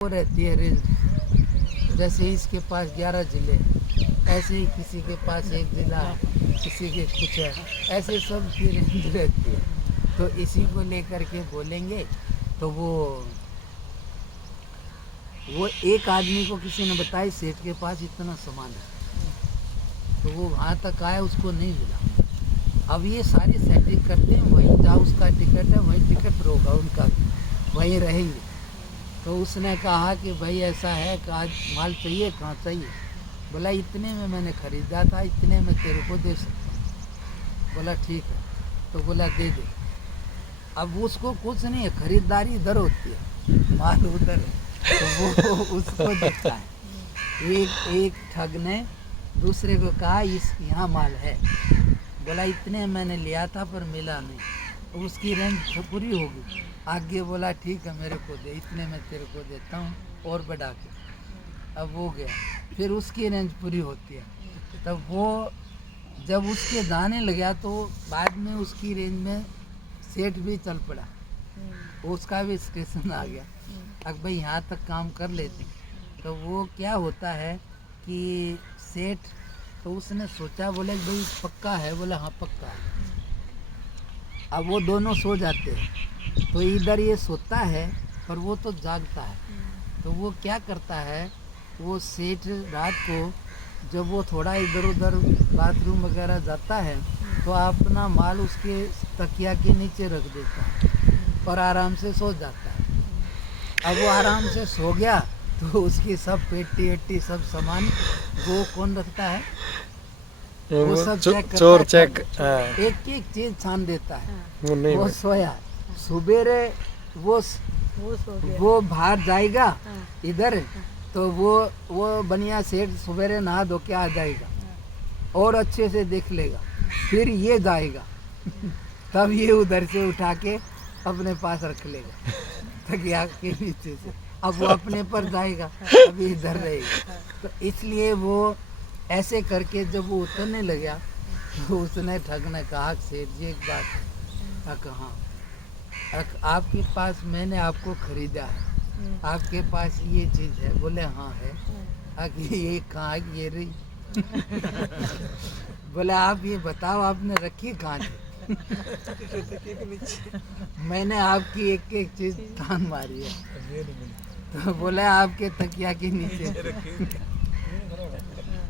वो रहती है रेंज। जैसे इसके पास 11 जिले, ऐसे ही किसी के पास एक जिला है, किसी के कुछ है, ऐसे सब की रेंज रहती है। तो इसी को लेकर के बोलेंगे तो वो एक आदमी को किसी ने बताया सेठ के पास इतना सामान है, तो वो वहाँ तक आया, उसको नहीं मिला। अब ये सारी सेटिंग करते हैं, वहीं जहाँ उसका टिकट है वहीं टिकट रोका उनका, वहीं रहेंगे। तो उसने कहा कि भाई ऐसा है कि आज माल चाहिए, कहाँ चाहिए? बोला इतने में मैंने ख़रीदा था, इतने में तेरे को दे सकता हूँ। बोला ठीक है। तो बोला दे दे। अब उसको कुछ नहीं है, ख़रीदारी इधर होती है, माल उधर है, तो वो उसको देता है। एक ठग ने दूसरे को कहा इस यहाँ माल है। बोला इतने मैंने लिया था पर मिला नहीं, तो उसकी रेंज पूरी होगी। आगे बोला ठीक है मेरे को दे, इतने में तेरे को देता हूँ और बढ़ा के। अब वो गया, फिर उसकी रेंज पूरी होती है। तब वो जब उसके जाने लगा तो बाद में उसकी रेंज में सेठ भी चल पड़ा, उसका भी स्टेशन आ गया। अब भाई यहाँ तक काम कर लेते। तो वो क्या होता है कि सेठ, तो उसने सोचा, बोले भाई पक्का है? बोला हाँ पक्का है। अब वो दोनों सो जाते हैं, तो इधर ये सोता है पर वो तो जागता है। तो वो क्या करता है, वो सेठ रात को जब वो थोड़ा इधर उधर बाथरूम वगैरह जाता है तो अपना माल उसके तकिया के नीचे रख देता है और आराम से सो जाता है। अब वो आराम से सो गया तो उसकी सब पेटी वेटी सब सामान वो कौन रखता है, वो सब चेक करता चोर है, चेक एक एक चीज छान देता है। वो नहीं वो सोया, सुबेरे वो बाहर जाएगा इधर, तो वो बनिया सेठ सुबेरे नहा धो के आ जाएगा और अच्छे से देख लेगा, फिर ये जाएगा तब ये उधर से उठा के अपने पास रख लेगा तकिया के नीचे से। अब वो अपने पर जाएगा, अभी इधर रहेगा। तो इसलिए वो ऐसे करके जब वो उतरने लगा तो उसने ठग ने कहा सेठ जी एक बात है। कहाँ? आपके पास मैंने आपको खरीदा है, आपके पास ये चीज़ है? बोले हाँ है। ये कहाँ ये रही? बोले आप ये बताओ आपने रखी कहाँ थी? मैंने आपकी एक एक चीज तान मारी है। तो बोले आपके तकिया के नीचे।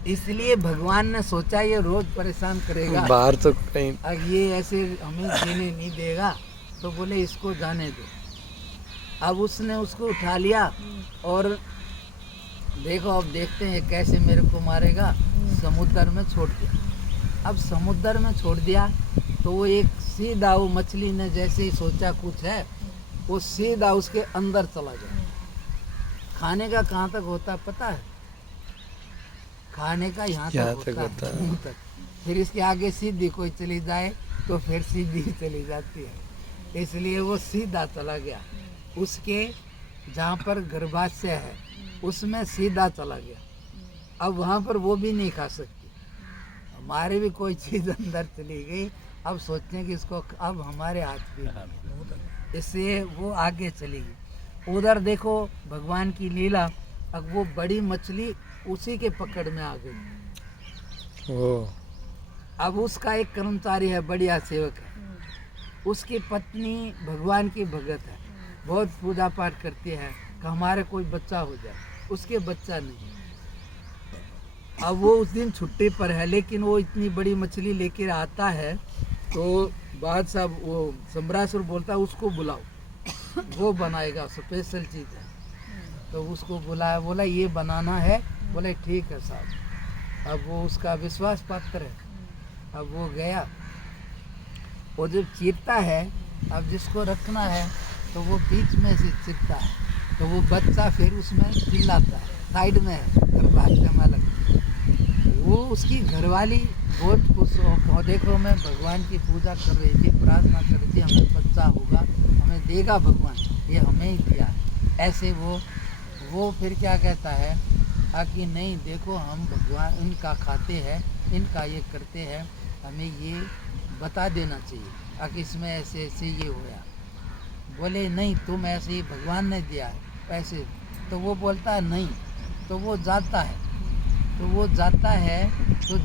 इसलिए भगवान ने सोचा ये रोज परेशान करेगा, बाहर तो कहीं अब ये ऐसे हमें जीने नहीं देगा, तो बोले इसको जाने दो। अब उसने उसको उठा लिया और देखो अब देखते हैं कैसे मेरे को मारेगा। समुद्र में छोड़ दिया। अब समुद्र में छोड़ दिया तो वो एक सीधा, वो मछली ने जैसे ही सोचा कुछ है, वो सीधा उसके अंदर चला गया। खाने का कहाँ तक होता है पता है? खाने का यहाँ तक होता है, मुंह तक। फिर इसके आगे सीधी कोई चली जाए तो फिर सीधी चली जाती है, इसलिए वो सीधा चला गया। उसके जहाँ पर गर्भाशय है उसमें सीधा चला गया। अब वहाँ पर वो भी नहीं खा सकती। हमारे भी कोई चीज़ अंदर चली गई, अब सोचते कि इसको अब हमारे हाथ भी, इससे वो आगे चली गई। उधर देखो भगवान की लीला, अब वो बड़ी मछली उसी के पकड़ में आ गई। अब उसका एक कर्मचारी है, बढ़िया सेवक है, उसकी पत्नी भगवान की भगत है, बहुत पूजा पाठ करती है कि हमारे कोई बच्चा हो जाए। उसके बच्चा नहीं। अब वो उस दिन छुट्टी पर है, लेकिन वो इतनी बड़ी मछली लेकर आता है तो बादशाह वो सम्रासुर बोलता है उसको बुलाओ, वो बनाएगा, स्पेशल चीज़ है। तो उसको बुलाया, बोला ये बनाना है। बोले ठीक है साहब। अब वो उसका विश्वास पात्र है। अब वो गया, वो जब चीरता है, अब जिसको रखना है तो वो बीच में से चीरता है, तो वो बच्चा फिर उसमें चिल्लाता है, साइड में है दरवाजे में अलग। वो उसकी घरवाली बहुत खुश हो, देखो मैं भगवान की पूजा कर रही थी, प्रार्थना कर रही थी, हमें बच्चा होगा, हमें देगा भगवान, ये हमें ही दिया है। ऐसे वो फिर क्या कहता है कि नहीं देखो हम भगवान इनका खाते हैं, इनका ये करते हैं, हमें ये बता देना चाहिए कि इसमें ऐसे ऐसे ये होया। बोले नहीं तुम ऐसे ही, भगवान ने दिया है, ऐसे तो वो बोलता है नहीं, तो वो जाता है। तो वो जाता है तो